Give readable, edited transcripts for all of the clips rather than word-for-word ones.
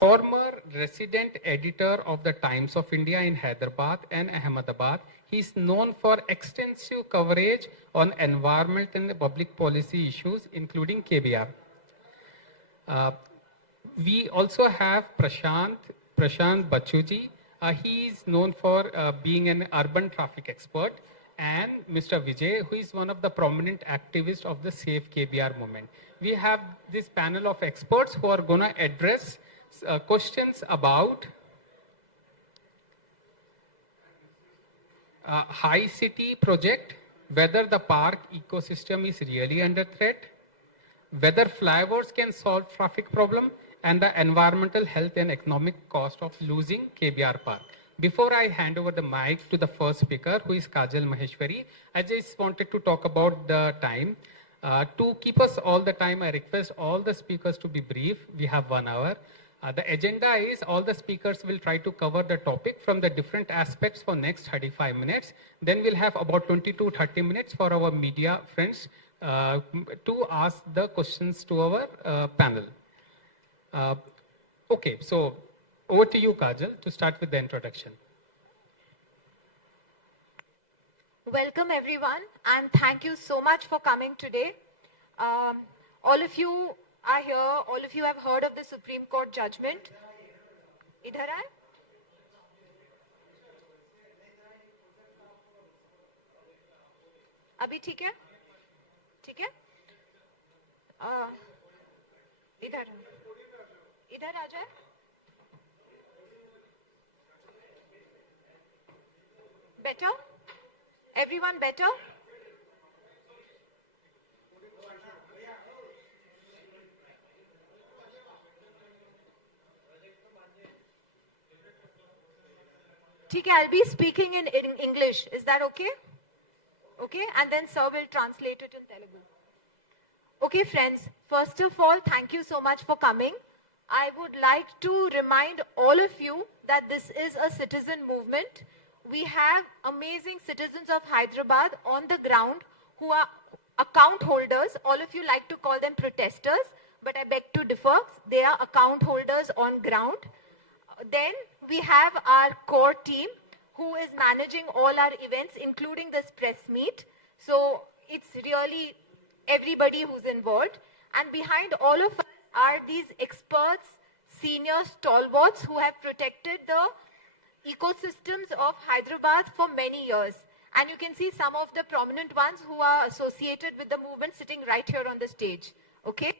Former resident editor of the Times of India in Hyderabad and Ahmedabad, he is known for extensive coverage on environment and public policy issues, including KBR. We also have Prashant Bachuji. He is known for being an urban traffic expert, and Mr. Vijay, who is one of the prominent activists of the Safe KBR movement. We have this panel of experts who are going to address questions about High City project, whether the park ecosystem is really under threat, whether flyovers can solve traffic problem, and the environmental, health, and economic cost of losing KBR Park. Before I hand over the mic to the first speaker, who is Kajal Maheshwari, I just wanted to talk about the time. To keep us all the time, I request all the speakers to be brief. We have 1 hour. The agenda is all the speakers will try to cover the topic from the different aspects for next 35 minutes. Then we'll have about 20 to 30 minutes for our media friends to ask the questions to our panel. Okay, so over to you, Kajal, to start with the introduction. Welcome, everyone, and thank you so much for coming today. All of you are here. All of you have heard of the Supreme Court judgment. Idhar hai? Abhi theek hai? Theek hai? Idhar aa jaye. Better? Everyone better? Okay, I'll be speaking in English. Is that okay? Okay, and then sir will translate it in Telugu. Okay, friends, first of all, thank you so much for coming. I would like to remind all of you that this is a citizen movement. We have amazing citizens of Hyderabad on the ground who are account holders. All of you like to call them protesters, but I beg to differ. They are account holders on ground. Then we have our core team who is managing all our events, including this press meet. So it's really everybody who's involved. And behind all of us are these experts, senior stalwarts who have protected the ecosystems of Hyderabad for many years. And you can see some of the prominent ones who are associated with the movement sitting right here on the stage. Okay?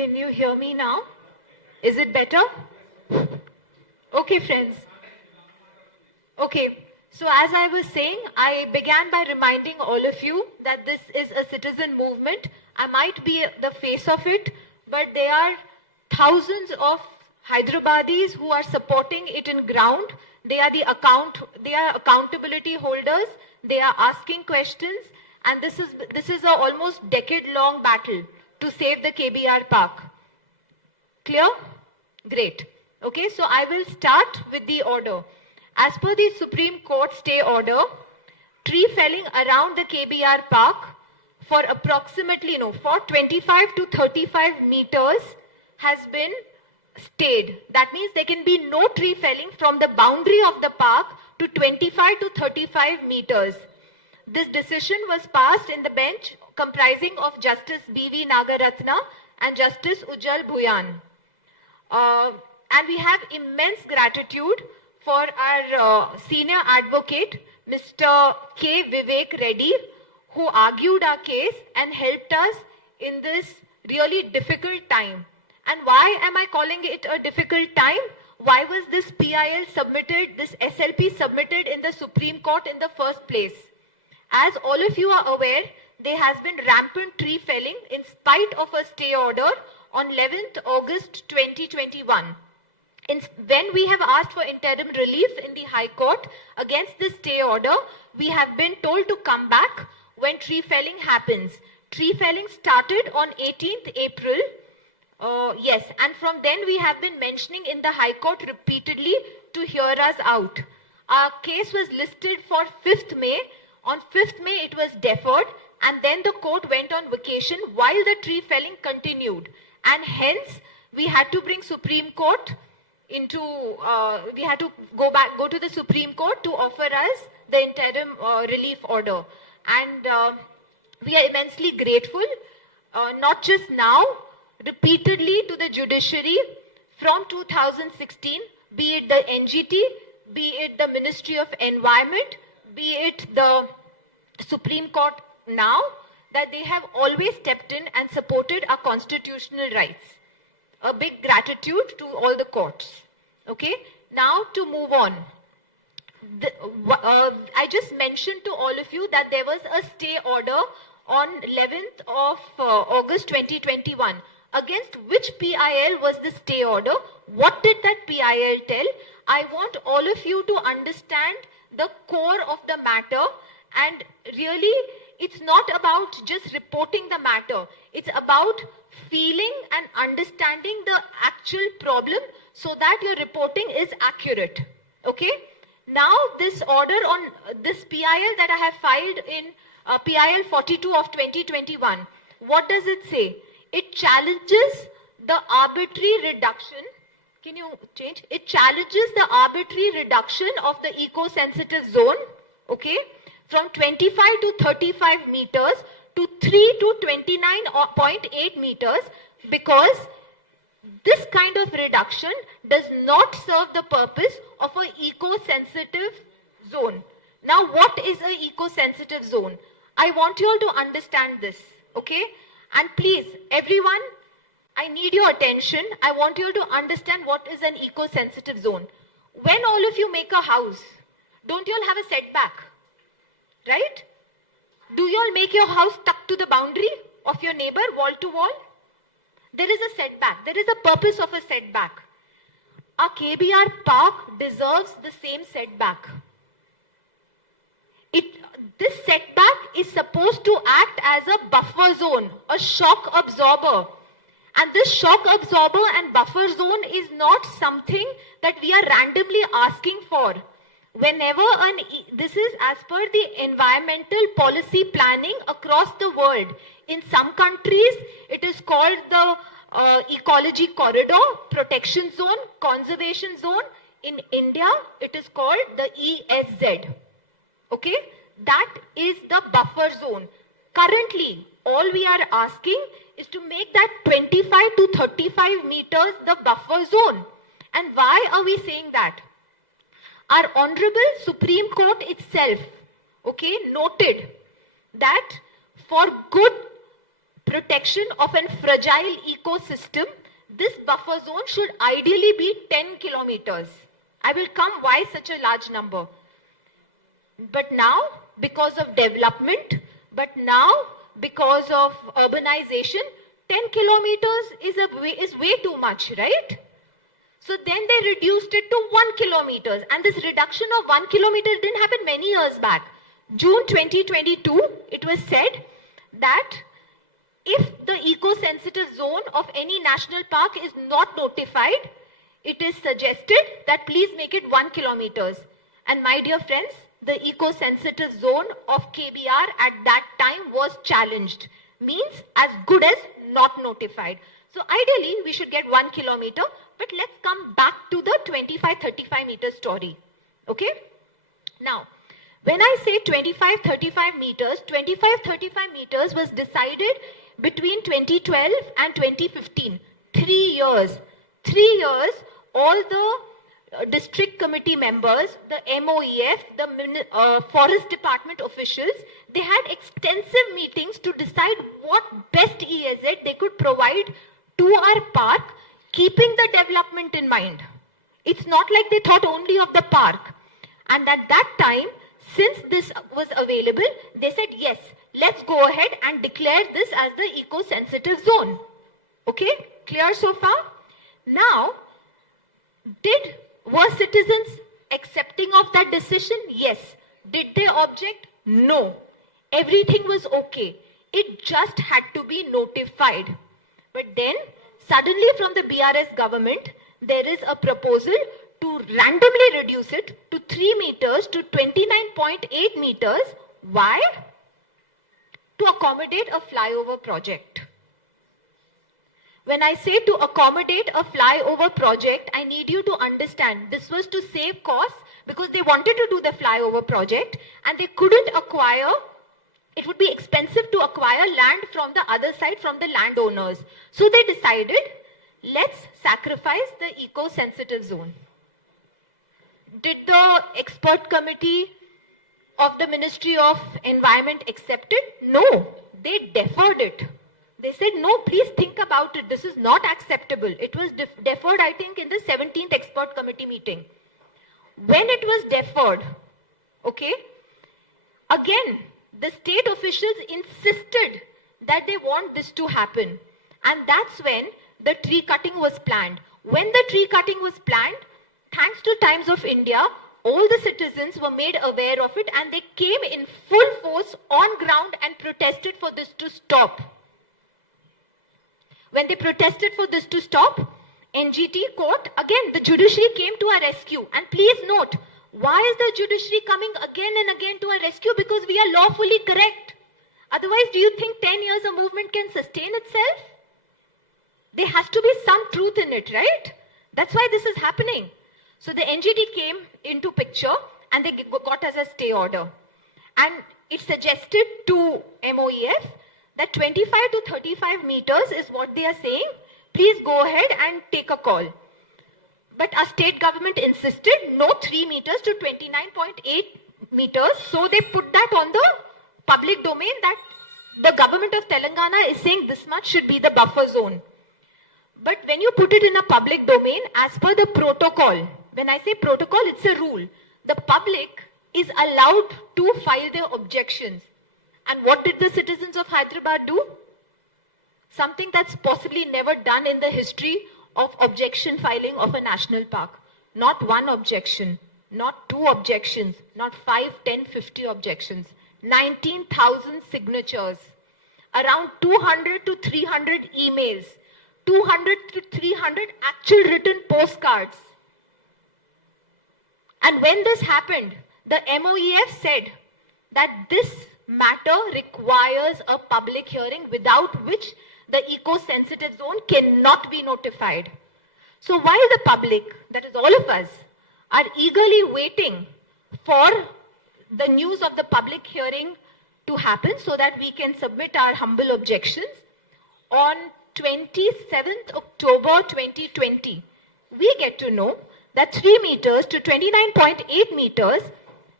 Can you hear me now? Is it better? Okay, friends. Okay. So as I was saying, I began by reminding all of you that this is a citizen movement. I might be the face of it, but there are thousands of Hyderabadis who are supporting it in ground. They are accountability holders. They are asking questions, and this is a almost decade-long battle to save the KBR park. Clear? Great. Okay, so I will start with the order. As per the Supreme Court stay order, tree felling around the KBR park for approximately, for 25 to 35 meters has been stayed. That means there can be no tree felling from the boundary of the park to 25 to 35 meters. This decision was passed in the bench comprising of Justice B.V. Nagaratna and Justice Ujjal Bhuyan. And we have immense gratitude for our senior advocate, Mr. K. Vivek Reddy, who argued our case and helped us in this really difficult time. And why am I calling it a difficult time? Why was this PIL submitted, this SLP submitted in the Supreme Court in the first place? As all of you are aware, there has been rampant tree felling in spite of a stay order on 11th August 2021. When we have asked for interim relief in the High Court against this stay order, we have been told to come back when tree felling happens. Tree felling started on 18th April. Yes, and from then we have been mentioning in the High Court repeatedly to hear us out. Our case was listed for 5th May. On 5th May, it was deferred, and then the court went on vacation while the tree felling continued. And hence, we had to bring Supreme Court into, we had to go to the Supreme Court to offer us the interim relief order. And we are immensely grateful, not just now, repeatedly to the judiciary from 2016, be it the NGT, be it the Ministry of Environment, be it the Supreme Court now, that they have always stepped in and supported our constitutional rights. A big gratitude to all the courts. Okay, now to move on. I just mentioned to all of you that there was a stay order on 11th of August 2021. Against which PIL was the stay order? What did that PIL tell? I want all of you to understand the core of the matter, and really it's not about just reporting the matter. It's about feeling and understanding the actual problem so that your reporting is accurate. Okay? Now this order on this PIL that I have filed in PIL 42 of 2021, what does it say? It challenges the arbitrary reduction. Can you change? It challenges the arbitrary reduction of the eco-sensitive zone, okay, from 25 to 35 meters to 3 to 29.8 meters, because this kind of reduction does not serve the purpose of an eco-sensitive zone. Now, what is an eco-sensitive zone? I want you all to understand this, okay? And please, everyone, I need your attention. I want you to understand what is an eco-sensitive zone. When all of you make a house, don't you all have a setback? Right? Do you all make your house stuck to the boundary of your neighbor, wall to wall? There is a setback. There is a purpose of a setback. Our KBR park deserves the same setback. This setback is supposed to act as a buffer zone, a shock absorber. And this shock absorber and buffer zone is not something that we are randomly asking for. Whenever this is as per the environmental policy planning across the world. In some countries, it is called the ecology corridor, protection zone, conservation zone. In India, it is called the ESZ. Okay? That is the buffer zone. Currently, all we are asking is to make that 25 to 35 meters the buffer zone. And why are we saying that? Our Honorable Supreme Court itself, okay, noted that for good protection of a fragile ecosystem, this buffer zone should ideally be 10 kilometers. I will come why such a large number. But now, because of development, because of urbanization, 10 kilometers is way too much, right? So then they reduced it to 1 kilometer. And this reduction of 1 kilometer didn't happen many years back. June 2022, it was said that if the eco-sensitive zone of any national park is not notified, it is suggested that please make it 1 kilometer. And my dear friends, the eco-sensitive zone of KBR at that time was challenged. Means as good as not notified. So ideally, we should get 1 kilometer. But let's come back to the 25-35 meter story. Okay? Now, when I say 25-35 meters, 25-35 meters was decided between 2012 and 2015. 3 years. 3 years, all the district committee members, the MOEF, the forest department officials, they had extensive meetings to decide what best EAZ they could provide to our park, keeping the development in mind. It's not like they thought only of the park. And at that time, since this was available, they said, yes, let's go ahead and declare this as the eco-sensitive zone. Okay, clear so far? Now, were citizens accepting of that decision? Yes. Did they object? No. Everything was okay. It just had to be notified. But then, suddenly from the BRS government, there is a proposal to randomly reduce it to 3 meters to 29.8 meters. Why? To accommodate a flyover project. When I say to accommodate a flyover project, I need you to understand this was to save costs because they wanted to do the flyover project and they couldn't acquire. It would be expensive to acquire land from the other side, from the landowners. So they decided, let's sacrifice the eco-sensitive zone. Did the expert committee of the Ministry of Environment accept it? No, they deferred it. They said, no, please think about it. This is not acceptable. It was deferred, I think, in the 17th expert committee meeting. When it was deferred, okay, again, the state officials insisted that they want this to happen. And that's when the tree cutting was planned. When the tree cutting was planned, thanks to Times of India, all the citizens were made aware of it and they came in full force on ground and protested for this to stop. When they protested for this to stop, NGT court, again, the judiciary came to our rescue. And please note, why is the judiciary coming again and again to our rescue? Because we are lawfully correct. Otherwise, do you think 10 years a movement can sustain itself? There has to be some truth in it, right? That's why this is happening. So the NGT came into picture and they got us a stay order. And it suggested to MOEF that 25 to 35 meters is what they are saying. Please go ahead and take a call. But our state government insisted no 3 meters to 29.8 meters. So they put that on the public domain that the government of Telangana is saying this much should be the buffer zone. But when you put it in a public domain, as per the protocol, when I say protocol, it's a rule. The public is allowed to file their objections. And what did the citizens of Hyderabad do? Something that's possibly never done in the history of objection filing of a national park. Not one objection, not 2 objections, not 5, 10, 50 objections. 19,000 signatures, around 200 to 300 emails, 200 to 300 actual written postcards. And when this happened, the MOEF said that this matter requires a public hearing without which the eco-sensitive zone cannot be notified. So while the public, that is all of us, are eagerly waiting for the news of the public hearing to happen so that we can submit our humble objections, on 27th October 2020, we get to know that 3 meters to 29.8 meters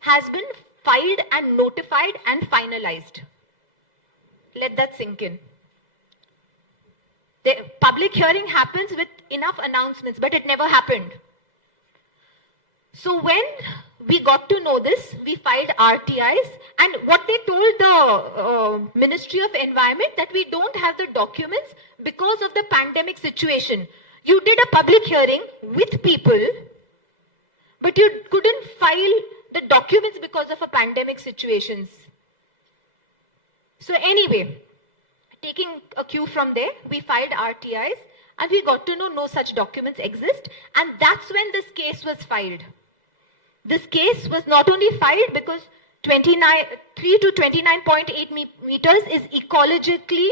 has been filed and notified and finalized. Let that sink in. The public hearing happens with enough announcements, but it never happened. So when we got to know this, we filed RTIs, and what they told the Ministry of Environment, that we don't have the documents because of the pandemic situation. You did a public hearing with people, but you couldn't file the documents because of a pandemic situations. So anyway, taking a cue from there, we filed RTIs, and we got to know no such documents exist, and that's when this case was filed. This case was not only filed because 3 to 29.8 meters is ecologically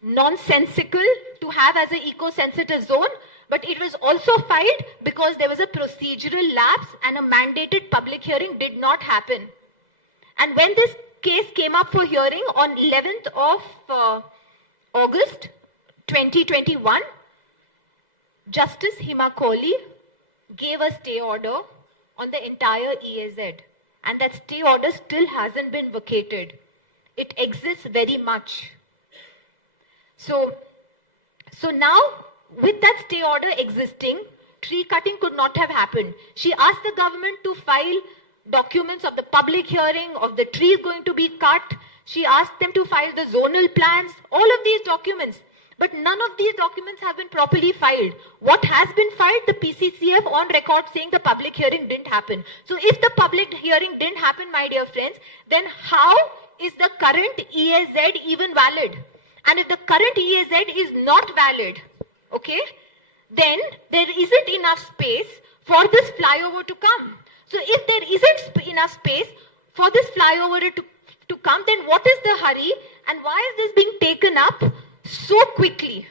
nonsensical to have as an eco-sensitive zone, but it was also filed because there was a procedural lapse and a mandated public hearing did not happen. And when this case came up for hearing on 11th of August 2021, Justice Hima Kohli gave a stay order on the entire EAZ, and that stay order still hasn't been vacated. It exists very much. So now, with that stay order existing, tree cutting could not have happened. She asked the government to file documents of the public hearing, of the trees going to be cut. She asked them to file the zonal plans, all of these documents. But none of these documents have been properly filed. What has been filed? The PCCF on record saying the public hearing didn't happen. So if the public hearing didn't happen, my dear friends, then how is the current EAZ even valid? And if the current EAZ is not valid, okay, then there isn't enough space for this flyover to come. So if there isn't enough space for this flyover to come, then what is the hurry, and why is this being taken up so quickly?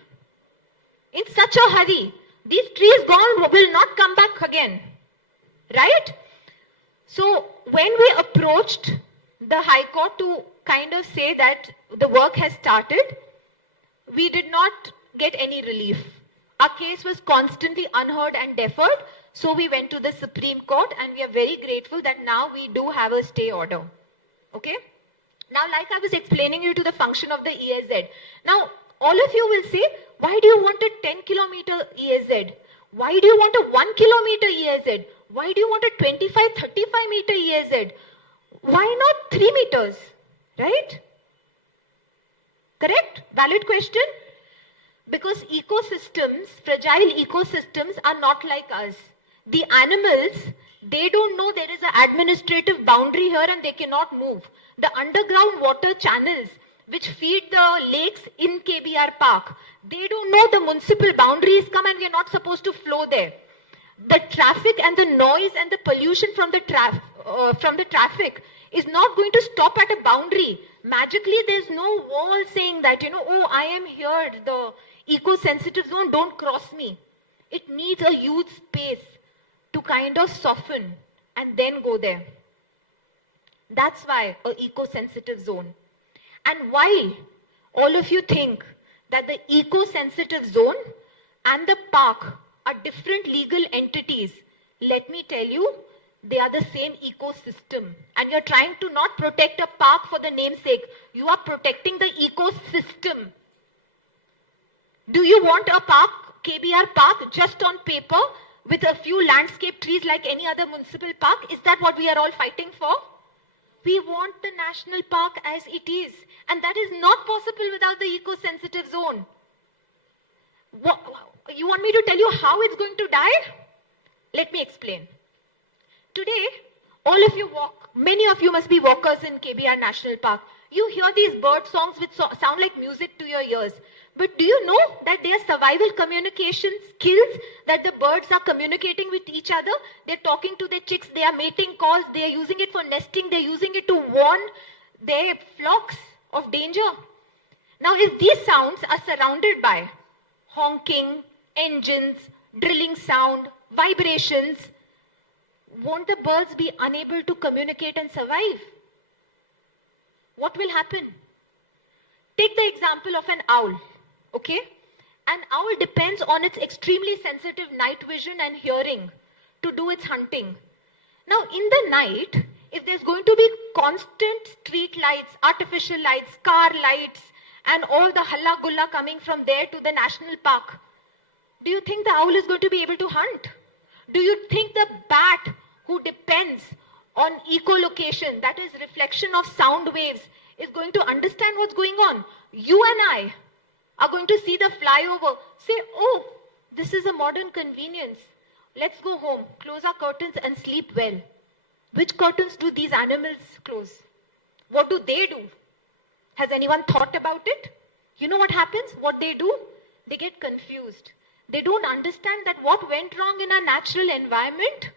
In such a hurry. These trees gone will not come back again. Right? So when we approached the High Court to kind of say that the work has started, we did not get any relief. Our case was constantly unheard and deferred. So we went to the Supreme Court, and we are very grateful that now we do have a stay order. Okay? Now, like I was explaining you to the function of the EAZ. Now, all of you will say, why do you want a 10-kilometer EAZ? Why do you want a 1 kilometer EAZ? Why do you want a 25, 35 meter EAZ? Why not 3 meters? Right? Correct? Valid question? Because ecosystems, fragile ecosystems are not like us. The animals, they don't know there is an administrative boundary here and they cannot move. The underground water channels which feed the lakes in KBR Park, they don't know the municipal boundaries come and we are not supposed to flow there. The traffic and the noise and the pollution from the traffic is not going to stop at a boundary. Magically, there's no wall saying that, oh, I am here, the eco-sensitive zone, don't cross me. It needs a huge space to kind of soften and then go there. That's why an eco-sensitive zone. And while all of you think that the eco-sensitive zone and the park are different legal entities, let me tell you, they are the same ecosystem. And you're trying to not protect a park for the namesake. You are protecting the ecosystem. Do you want a park, KBR Park, just on paper with a few landscape trees like any other municipal park? Is that what we are all fighting for? We want the national park as it is. And that is not possible without the eco-sensitive zone. You want me to tell you how it's going to die? Let me explain. Today, all of you walk, many of you must be walkers in KBR National Park. You hear these bird songs which sound like music to your ears. But do you know that they are survival communication skills, that the birds are communicating with each other? They're talking to their chicks, they are mating calls, they are using it for nesting, they're using it to warn their flocks of danger. Now, if these sounds are surrounded by honking, engines, drilling sound, vibrations, won't the birds be unable to communicate and survive? What will happen? Take the example of an owl. Okay? An owl depends on its extremely sensitive night vision and hearing to do its hunting. Now, in the night, if there's going to be constant street lights, artificial lights, car lights, and all the halla gulla coming from there to the national park, do you think the owl is going to be able to hunt? Do you think the bat, who depends on echolocation, that is reflection of sound waves, is going to understand what's going on? You and I are going to see the flyover, say, oh, this is a modern convenience. Let's go home, close our curtains and sleep well. Which curtains do these animals close? What do they do? Has anyone thought about it? You know what happens? What they do? They get confused. They don't understand that what went wrong in our natural environment,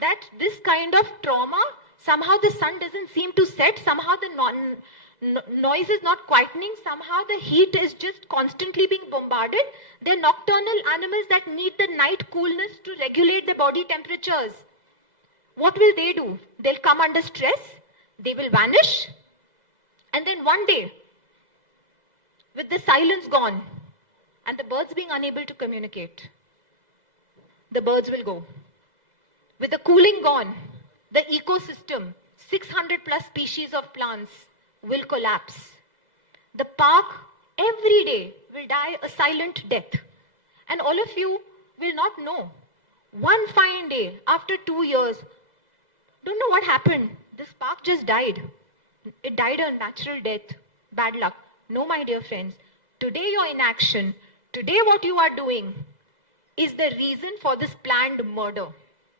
that this kind of trauma, somehow the sun doesn't seem to set, somehow the noise is not quietening, somehow the heat is just constantly being bombarded. They're nocturnal animals that need the night coolness to regulate their body temperatures. What will they do? They'll come under stress, they will vanish, and then one day, with the silence gone, and the birds being unable to communicate, the birds will go. With the cooling gone, the ecosystem, 600 plus species of plants will collapse. The park every day will die a silent death. And all of you will not know. One fine day, after 2 years, don't know what happened. This park just died. It died a natural death. Bad luck. No, my dear friends. Today your inaction, today what you are doing is the reason for this planned murder.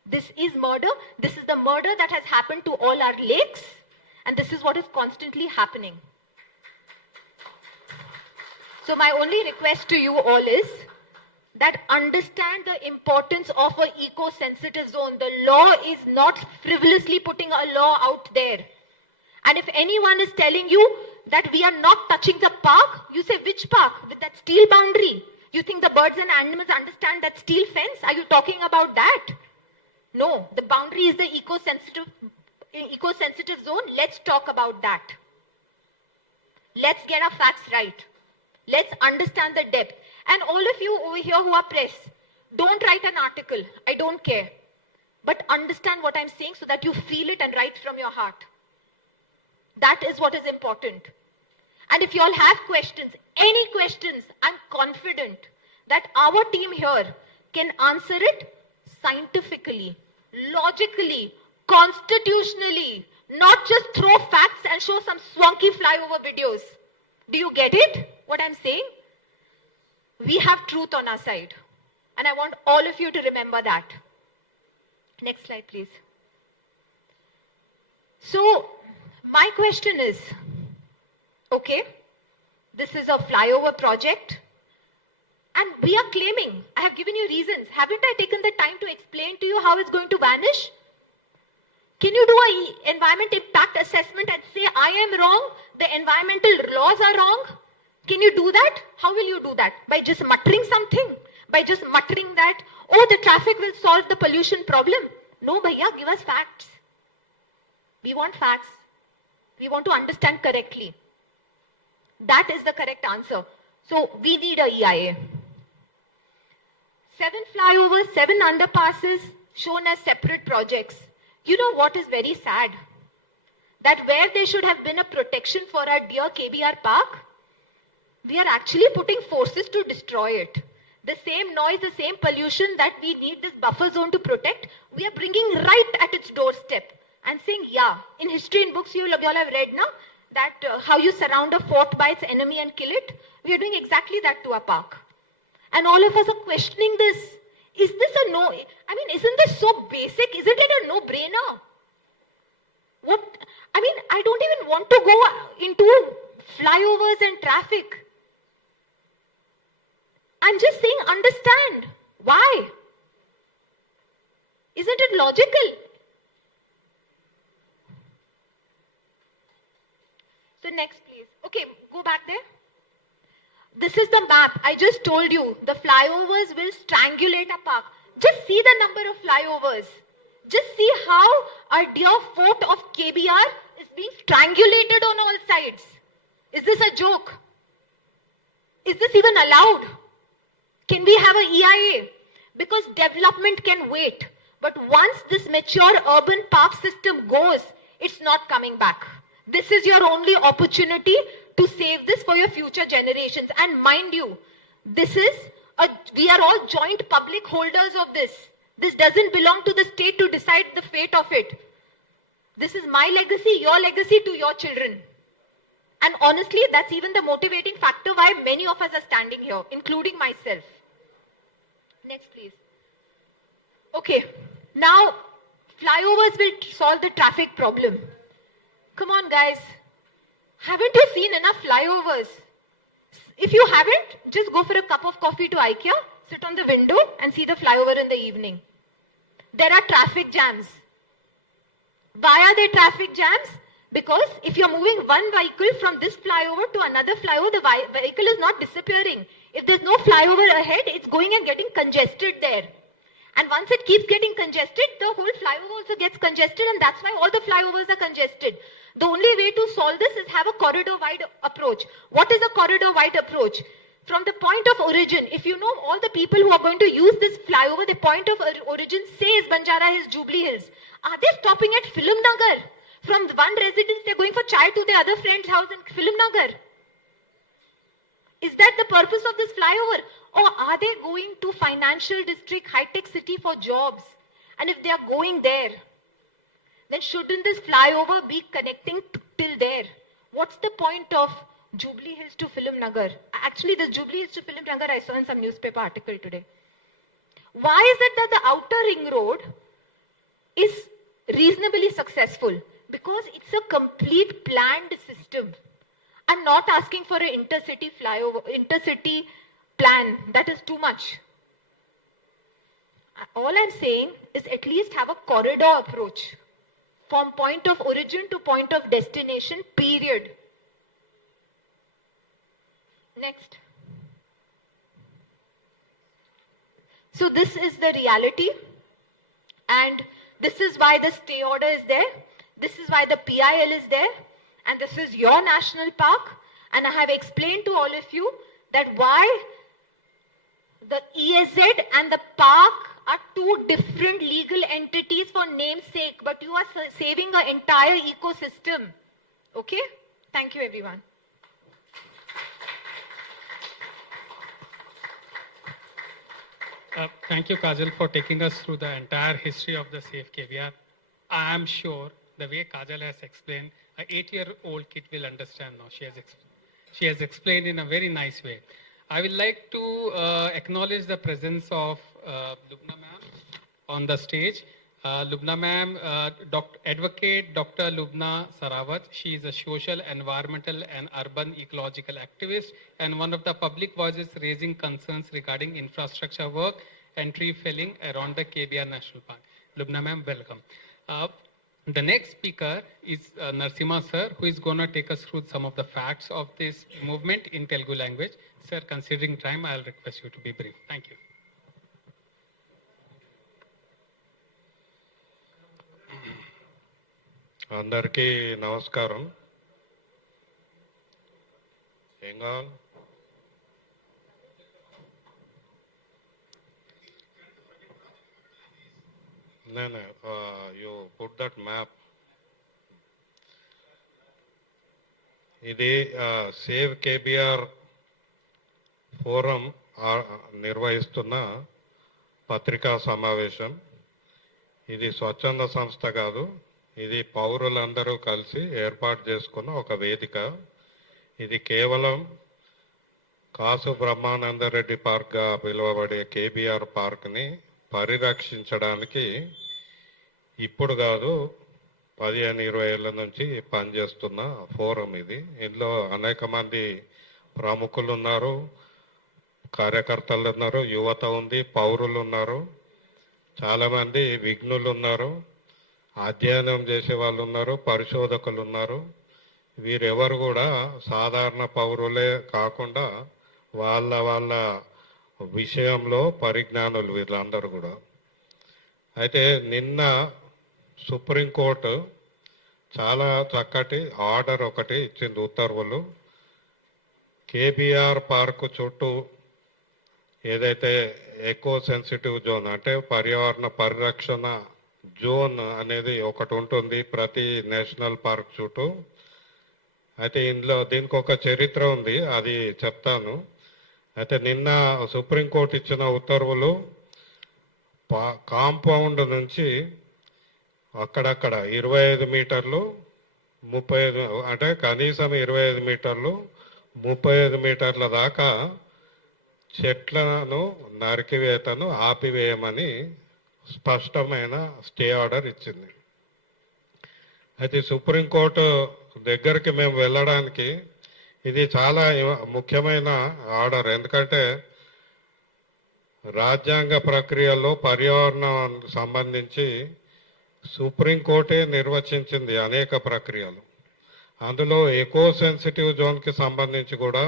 This is murder. This is the murder that has happened to all our lakes. And this is what is constantly happening. So my only request to you all is that understand the importance of an eco-sensitive zone. The law is not frivolously putting a law out there. And if anyone is telling you that we are not touching the park, you say, which park? With that steel boundary. You think the birds and animals understand that steel fence? Are you talking about that? No, the boundary is the eco-sensitive zone. Let's talk about that. Let's get our facts right. Let's understand the depth. And all of you over here who are press, don't write an article. I don't care. But understand what I'm saying so that you feel it and write from your heart. That is what is important. And if you all have questions, any questions, I'm confident that our team here can answer it scientifically, logically, constitutionally, not just throw facts and show some swanky flyover videos. Do you get it? What I'm saying? We have truth on our side. And I want all of you to remember that. Next slide, please. So, my question is, okay, this is a flyover project. And we are claiming, I have given you reasons. Haven't I taken the time to explain to you how it's going to vanish? Can you do an environment impact assessment and say, I am wrong, the environmental laws are wrong? Can you do that? How will you do that? By just muttering something? By just muttering that, oh, the traffic will solve the pollution problem? No, bhaiya, give us facts. We want facts. We want to understand correctly. That is the correct answer. So, we need a EIA. 7 flyovers, 7 underpasses shown as separate projects. You know what is very sad? That where there should have been a protection for our dear KBR park, we are actually putting forces to destroy it. The same noise, the same pollution that we need this buffer zone to protect, we are bringing right at its doorstep and saying, yeah, in history in books you all have read now, that how you surround a fort by its enemy and kill it. We are doing exactly that to our park. And all of us are questioning this. Is this a no? I mean, isn't this so basic? Isn't it a no-brainer? What? I mean, I don't even want to go into flyovers and traffic. I'm just saying, understand. Why? Isn't it logical? So next, please. Okay, go back there. This is the map. I just told you, the flyovers will strangulate a park. Just see the number of flyovers. Just see how our dear fort of KBR is being strangulated on all sides. Is this a joke? Is this even allowed? Can we have an EIA? Because development can wait. But once this mature urban park system goes, it's not coming back. This is your only opportunity to save this for your future generations. And mind you, we are all joint public holders of this. This doesn't belong to the state to decide the fate of it. This is my legacy, your legacy to your children. And honestly, that's even the motivating factor why many of us are standing here, including myself. Next, please. Okay, now flyovers will solve the traffic problem. Come on, guys. Haven't you seen enough flyovers? If you haven't, just go for a cup of coffee to IKEA, sit on the window and see the flyover in the evening. There are traffic jams. Why are there traffic jams? Because if you're moving one vehicle from this flyover to another flyover, the vehicle is not disappearing. If there's no flyover ahead, it's going and getting congested there. And once it keeps getting congested, the whole flyover also gets congested, and that's why all the flyovers are congested. The only way to solve this is have a corridor-wide approach. What is a corridor-wide approach? From the point of origin, if you know all the people who are going to use this flyover, the point of origin, say is Banjara Hills, Jubilee Hills. Are they stopping at Film Nagar? From one residence, they're going for chai to their other friend's house in Film Nagar. Is that the purpose of this flyover? Or are they going to financial district, high-tech city for jobs? And if they are going there, then shouldn't this flyover be connecting till there? What's the point of Jubilee Hills to Film Nagar? Actually, this Jubilee Hills to Film Nagar, I saw in some newspaper article today. Why is it that the outer ring road is reasonably successful? Because it's a complete planned system. I'm not asking for an intercity flyover, intercity plan. That is too much. All I'm saying is at least have a corridor approach from point of origin to point of destination, period. Next. So this is the reality, and this is why the stay order is there. This is why the PIL is there, and this is your national park. And I have explained to all of you that why the ESZ and the park are two different legal entities for namesake, but you are saving an entire ecosystem. Okay? Thank you, everyone. Thank you, Kajal, for taking us through the entire history of the Safe KBR. I am sure the way Kajal has explained, an 8-year-old kid will understand now. She has explained in a very nice way. I would like to acknowledge the presence of Lubna ma'am on the stage. Lubna ma'am, Advocate Dr. Lubna Sarawat. She is a social, environmental and urban ecological activist and one of the public voices raising concerns regarding infrastructure work and tree felling around the KBR National Park. Lubna ma'am, welcome. The next speaker is Narsimha sir, who is going to take us through some of the facts of this movement in Telugu language. Sir, considering time, I'll request you to be brief. Thank you. అందరికీ నమస్కారం. ఏం కావాలి? You put that map. ఇది save KBR forum నిర్వహిస్తున్న పత్రికా సమావేశం. ఇది స్వచ్ఛంద సంస్థ కాదు, ఇది పౌరులందరూ కలిసి ఏర్పాటు చేసుకున్న ఒక వేదిక. ఇది కేవలం కాసు బ్రహ్మానందరెడ్డి పార్క్గా పిలువబడే కేబిఆర్ పార్క్ని పరిరక్షించడానికి ఇప్పుడు కాదు 15-20 ఏళ్ళ నుంచి పనిచేస్తున్న ఫోరం ఇది. ఇందులో అనేక మంది ప్రముఖులు ఉన్నారు, కార్యకర్తలు ఉన్నారు, యువత ఉంది, పౌరులు ఉన్నారు, చాలామంది విఘ్నులు ఉన్నారు, అధ్యయనం చేసే వాళ్ళు ఉన్నారు, పరిశోధకులు ఉన్నారు. వీరెవరు కూడా సాధారణ పౌరులే కాకుండా వాళ్ళ విషయంలో పరిజ్ఞానులు వీళ్ళందరూ కూడా. అయితే నిన్న సుప్రీంకోర్టు చాలా చక్కటి ఆర్డర్ ఒకటి ఇచ్చింది, ఉత్తర్వులు. కేబిఆర్ పార్కు చుట్టూ ఏదైతే ఎకో సెన్సిటివ్ జోన్ అంటే పర్యావరణ పరిరక్షణ జోన్ అనేది ఒకటి ఉంటుంది ప్రతి నేషనల్ పార్క్ చుట్టూ. అయితే ఇందులో దీనికి ఒక చరిత్ర ఉంది, అది చెప్తాను. అయితే నిన్న సుప్రీంకోర్టు ఇచ్చిన ఉత్తర్వులు కాంపౌండ్ నుంచి అక్కడక్కడ 25 మీటర్లు 35, అంటే కనీసం 25 మీటర్లు 35 మీటర్ల దాకా చెట్లను నరికివేతను ఆపివేయమని స్పష్టమైన స్టే ఆర్డర్ ఇచ్చింది. అయితే సుప్రీంకోర్టు దగ్గరికి మేము వెళ్ళడానికి ఇది చాలా ముఖ్యమైన ఆర్డర్. ఎందుకంటే రాజ్యాంగ ప్రక్రియలో పర్యావరణం సంబంధించి సుప్రీంకోర్టే నిర్వచించింది అనేక ప్రక్రియలు. అందులో ఎకో సెన్సిటివ్ జోన్కి సంబంధించి కూడా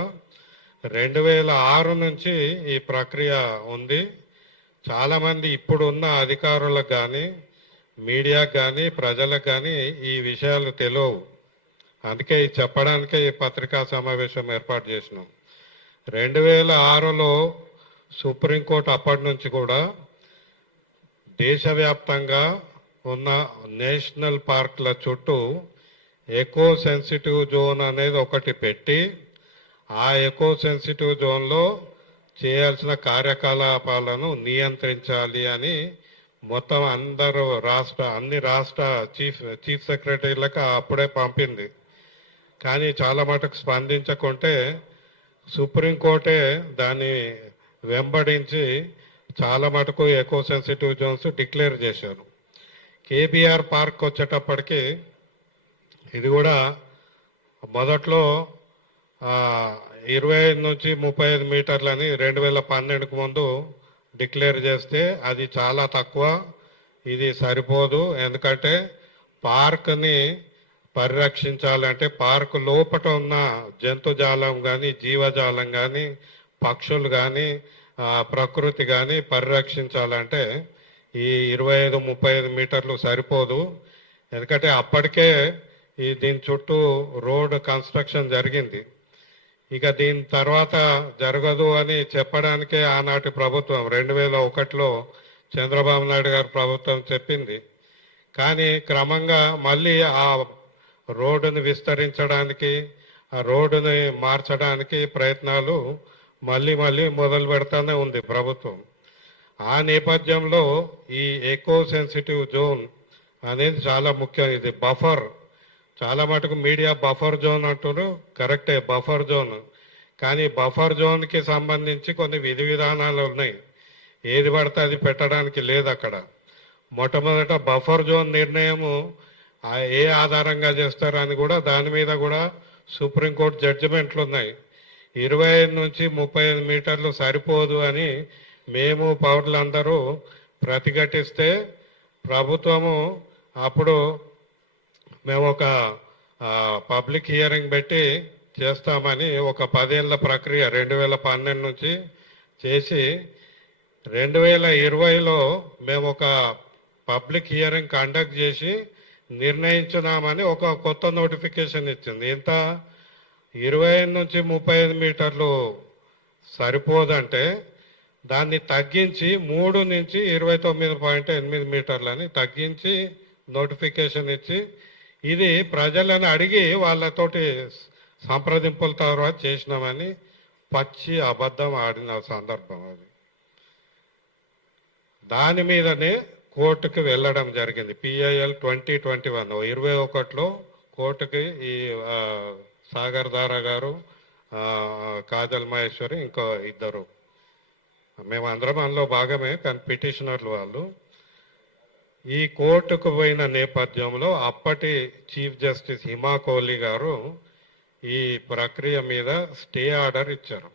2006 నుంచి ఈ ప్రక్రియ ఉంది. చాలామంది ఇప్పుడున్న అధికారులకు కానీ మీడియాకు కానీ ప్రజలకు కానీ ఈ విషయాలు తెలియవు. అందుకే చెప్పడానికే ఈ పత్రికా సమావేశం ఏర్పాటు చేసినాం. 2006లో సుప్రీంకోర్టు అప్పటి నుంచి కూడా దేశవ్యాప్తంగా ఉన్న నేషనల్ పార్కుల చుట్టూ ఎకో సెన్సిటివ్ జోన్ అనేది ఒకటి పెట్టి ఆ ఎకో సెన్సిటివ్ జోన్లో చేయాల్సిన కార్యకలాపాలను నియంత్రించాలి అని మొత్తం అన్ని రాష్ట్ర చీఫ్ సెక్రటరీలకు అప్పుడే పంపింది. కానీ చాలా మటుకు స్పందించకుంటే సుప్రీంకోర్టే దాన్ని వెంబడించి చాలా మటుకు ఎకో సెన్సిటివ్ జోన్స్ డిక్లేర్ చేశారు. కేబిఆర్ పార్క్ వచ్చేటప్పటికి ఇది కూడా మొదట్లో 25 నుంచి 35 మీటర్లని 2012కు ముందు డిక్లేర్ చేస్తే అది చాలా తక్కువ, ఇది సరిపోదు. ఎందుకంటే పార్క్ని పరిరక్షించాలంటే పార్కు లోపల ఉన్న జంతుజాలం కానీ జీవజాలం కానీ పక్షులు కానీ ప్రకృతి కానీ పరిరక్షించాలంటే ఈ 25-35 మీటర్లు సరిపోదు. ఎందుకంటే అప్పటికే దీని చుట్టూ రోడ్ కన్స్ట్రక్షన్ జరిగింది. ఇక దీని తర్వాత జరగదు అని చెప్పడానికే ఆనాటి ప్రభుత్వం 2001లో చంద్రబాబు నాయుడు గారి ప్రభుత్వం చెప్పింది. కానీ క్రమంగా మళ్ళీ ఆ రోడ్డుని విస్తరించడానికి ఆ రోడ్డుని మార్చడానికి ప్రయత్నాలు మళ్ళీ మొదలు పెడతానే ఉంది ప్రభుత్వం. ఆ నేపథ్యంలో ఈ ఎకో సెన్సిటివ్ జోన్ అనేది చాలా ముఖ్యం. ఇది బఫర్, చాలా మటుకు మీడియా బఫర్ జోన్ అంటున్నారు, కరెక్టే బఫర్ జోన్. కానీ బఫర్ జోన్కి సంబంధించి కొన్ని విధి విధానాలు ఉన్నాయి, ఏది పడితే అది పెట్టడానికి లేదు అక్కడ. మొట్టమొదట బఫర్ జోన్ నిర్ణయము ఏ ఆధారంగా చేస్తారని కూడా దాని మీద కూడా సుప్రీంకోర్టు జడ్జిమెంట్లు ఉన్నాయి. 25 నుంచి 35 మీటర్లు సరిపోదు అని మేము పౌరులందరూ ప్రతిఘటిస్తే ప్రభుత్వము అప్పుడు మేము ఒక పబ్లిక్ హియరింగ్ పెట్టి చేస్తామని ఒక 10 ఏళ్ల ప్రక్రియ 2012 నుంచి చేసి 2020లో మేము ఒక పబ్లిక్ హియరింగ్ కండక్ట్ చేసి నిర్ణయించున్నామని ఒక కొత్త నోటిఫికేషన్ ఇచ్చింది. ఇంత 25 నుంచి 35 మీటర్లు సరిపోదంటే దాన్ని తగ్గించి 3 నుంచి 29.8 మీటర్లని తగ్గించి నోటిఫికేషన్ ఇచ్చి ఇది ప్రజలను అడిగి వాళ్ళతోటి సంప్రదింపుల తర్వాత చేసినామని పచ్చి అబద్ధం ఆడిన సందర్భం అది. దాని మీదనే కోర్టుకు వెళ్ళడం జరిగింది. PIL 2021 21లో కోర్టుకి ఈ సాగర్ దారా గారు, కాజల్ మహేశ్వరి, ఇంకో ఇద్దరు, మేమందరం అందులో భాగమే, కానీ పిటిషనర్లు వాళ్ళు. ఈ కోర్టుకు పోయిన నేపథ్యంలో అప్పటి చీఫ్ జస్టిస్ హిమా కోహ్లీ గారు ఈ ప్రక్రియ మీద స్టే ఆర్డర్ ఇచ్చారు.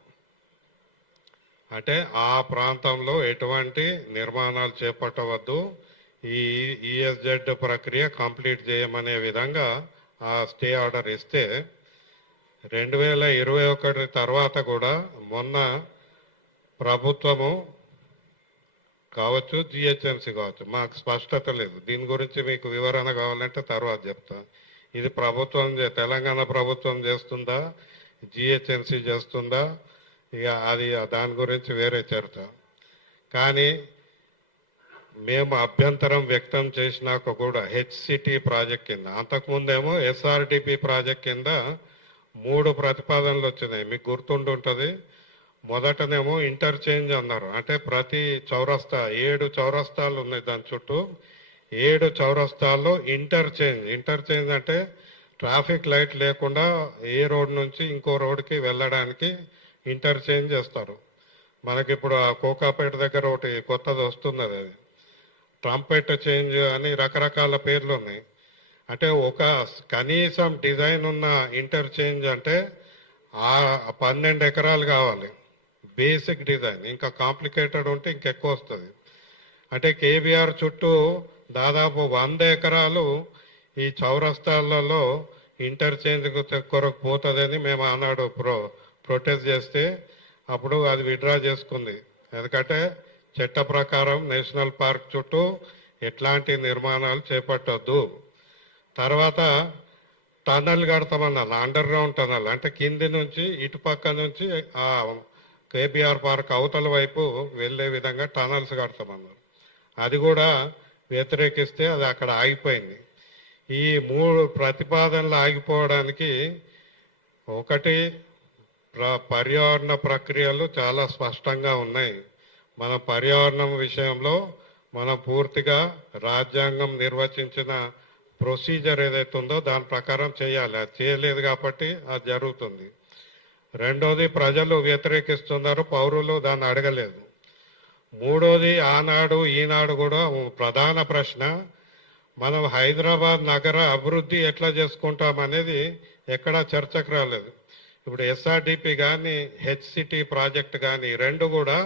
అంటే ఆ ప్రాంతంలో ఎటువంటి నిర్మాణాలు చేపట్టవద్దు, ఈ ESZ ప్రక్రియ కంప్లీట్ చేయమనే విధంగా ఆ స్టే ఆర్డర్ ఇస్తే 2021 తర్వాత కూడా మొన్న ప్రభుత్వము కావచ్చు, GHMC కావచ్చు, మాకు స్పష్టత లేదు. దీని గురించి మీకు వివరణ కావాలంటే తర్వాత చెప్తా. ఇది ప్రభుత్వం, తెలంగాణ ప్రభుత్వం చేస్తుందా, GHMC చేస్తుందా, ఇక అది దాని గురించి వేరే చర్చ. కానీ మేము అభ్యంతరం వ్యక్తం చేసినాక కూడా HCT ప్రాజెక్ట్ కింద, అంతకుముందేమో SRDP ప్రాజెక్ట్ కింద 3 ప్రతిపాదనలు వచ్చినాయి. మీకు గుర్తుంటుంది. మొదటనేమో ఇంటర్చేంజ్ అన్నారు. అంటే ప్రతి చౌరస్తా 7 చౌరస్తాలు ఉన్నాయి దాని చుట్టూ. 7 చౌరస్తాల్లో ఇంటర్చేంజ్ అంటే ట్రాఫిక్ లైట్ లేకుండా ఏ రోడ్ నుంచి ఇంకో రోడ్కి వెళ్ళడానికి ఇంటర్చేంజ్ చేస్తారు. మనకిప్పుడు ఆ కోకాపేట దగ్గర ఒకటి కొత్తది వస్తున్నది, అది ట్రంపెట్ చేంజ్ అని రకరకాల పేర్లు ఉన్నాయి. అంటే ఒక కనీసం డిజైన్ ఉన్న ఇంటర్చేంజ్ అంటే 12 ఎకరాలు కావాలి బేసిక్ డిజైన్. ఇంకా కాంప్లికేటెడ్ ఉంటే ఇంకెక్కువ వస్తుంది. అంటే కేబీఆర్ చుట్టూ దాదాపు 100 ఎకరాలు ఈ చౌరస్తాలలో ఇంటర్చేంజ్ కొరకు పోతుందని మేము ఆనాడు ప్రొటెస్ట్ చేస్తే అప్పుడు అది విడ్రా చేసుకుంది. ఎందుకంటే చట్ట ప్రకారం నేషనల్ పార్క్ చుట్టూ ఎట్లాంటి నిర్మాణాలు చేపట్టొద్దు. తర్వాత టనల్ కడతామన్నారు, అండర్ గ్రౌండ్ టనల్. అంటే కింది నుంచి ఇటుపక్క నుంచి ఆ కేబీఆర్ పార్క్ అవతల వైపు వెళ్ళే విధంగా టనల్స్ కడతామన్నారు. అది కూడా వ్యతిరేకిస్తే అది అక్కడ ఆగిపోయింది. ఈ 3 ప్రతిపాదనలు ఆగిపోవడానికి ఒకటి, పర్యావరణ ప్రక్రియలు చాలా స్పష్టంగా ఉన్నాయి. మన పర్యావరణం విషయంలో మనం పూర్తిగా రాజ్యాంగం నిర్వచించిన ప్రొసీజర్ ఏదైతే ఉందో దాని ప్రకారం చేయాలి. అది చేయలేదు కాబట్టి అది జరుగుతుంది. రెండోది, ప్రజలు వ్యతిరేకిస్తున్నారు, పౌరులు దాన్ని అడగలేదు. మూడోది, ఆనాడు ఈనాడు కూడా ప్రధాన ప్రశ్న, మనం హైదరాబాద్ నగర అభివృద్ధి ఎట్లా చేసుకుంటామనేది ఎక్కడా చర్చకు రాలేదు. ఇప్పుడు ఎస్ఆర్డిపి కానీ హెచ్సిటీ ప్రాజెక్ట్ కానీ రెండు కూడా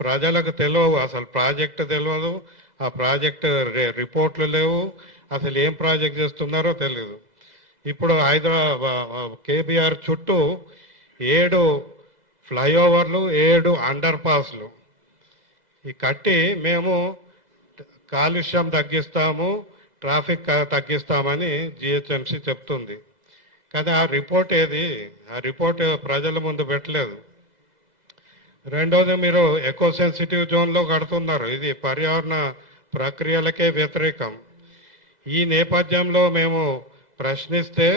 ప్రజలకు తెలియవు. అసలు ప్రాజెక్టు తెలియదు, ఆ ప్రాజెక్టు రిపోర్ట్లు లేవు, అసలు ఏం ప్రాజెక్ట్ చేస్తున్నారో తెలియదు. ఇప్పుడు హైదరాబాద్ కేబీఆర్ చుట్టూ 7 ఫ్లైఓవర్లు, 7 అండర్ పాస్లు ఈ కట్టి మేము కాలుష్యం తగ్గిస్తాము, ట్రాఫిక్ తగ్గిస్తామని జిహెచ్ఎంసీ చెప్తుంది. కానీ ఆ రిపోర్ట్ ఏది? ఆ రిపోర్ట్ ప్రజల ముందు పెట్టలేదు. రెండోది, మీరు ఎకో సెన్సిటివ్ జోన్లో కడుతున్నారు, ఇది పర్యావరణ ప్రక్రియలకే వ్యతిరేకం. ఈ నేపథ్యంలో మేము ప్రశ్నిస్తే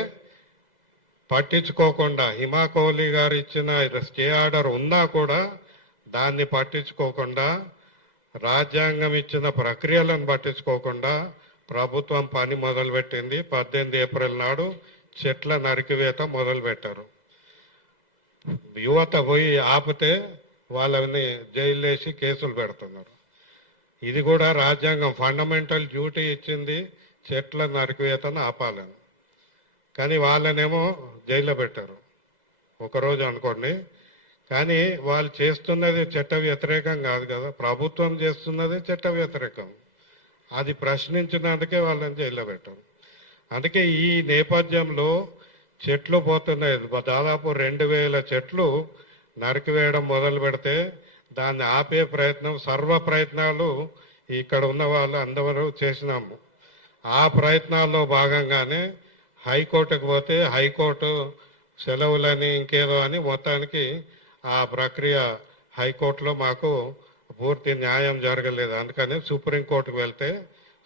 పట్టించుకోకుండా, హిమా కోహ్లీ గారు ఇచ్చిన స్టే ఆర్డర్ ఉన్నా కూడా దాన్ని పట్టించుకోకుండా, రాజ్యాంగం ఇచ్చిన ప్రక్రియలను పట్టించుకోకుండా ప్రభుత్వం పని మొదలుపెట్టింది. 18 ఏప్రిల్ నాడు చెట్ల నరికివేత మొదలుపెట్టారు. యువత పోయి ఆపితే వాళ్ళని జైలు వేసి కేసులు పెడుతున్నారు. ఇది కూడా రాజ్యాంగం ఫండమెంటల్ డ్యూటీ ఇచ్చింది, చెట్ల నరికివేతను ఆపాలని. కానీ వాళ్ళనేమో జైల్లో పెట్టారు ఒకరోజు అనుకోండి. కానీ వాళ్ళు చేస్తున్నది చట్ట వ్యతిరేకం కాదు కదా, ప్రభుత్వం చేస్తున్నది చట్ట వ్యతిరేకం. అది ప్రశ్నించినందుకే వాళ్ళని జైల్లో పెట్టారు. అందుకే ఈ నేపథ్యంలో చెట్లు పోతున్నాయి. దాదాపు 2000 చెట్లు నరికివేయడం మొదలు పెడితే దాన్ని ఆపే ప్రయత్నం, సర్వ ప్రయత్నాలు ఇక్కడ ఉన్న వాళ్ళు అందరూ చేసినాము. ఆ ప్రయత్నాల్లో భాగంగానే హైకోర్టుకు పోతే హైకోర్టు సెలవులని ఇంకేదో అని మొత్తానికి ఆ ప్రక్రియ హైకోర్టులో మాకు పూర్తి న్యాయం జరగలేదు. అందుకని సుప్రీంకోర్టుకు వెళ్తే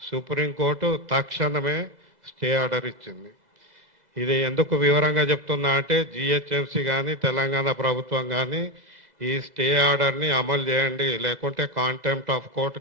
సుప్రీంకోర్టు తక్షణమే స్టే ఆర్డర్ ఇచ్చింది. ఇది ఎందుకు వివరంగా చెప్తున్నా అంటే జిహెచ్ఎంసీ కానీ తెలంగాణ ప్రభుత్వం కానీ ఈ స్టే ఆర్డర్ని అమలు చేయండి, లేకుంటే కాంటెంప్ట్ ఆఫ్ కోర్టు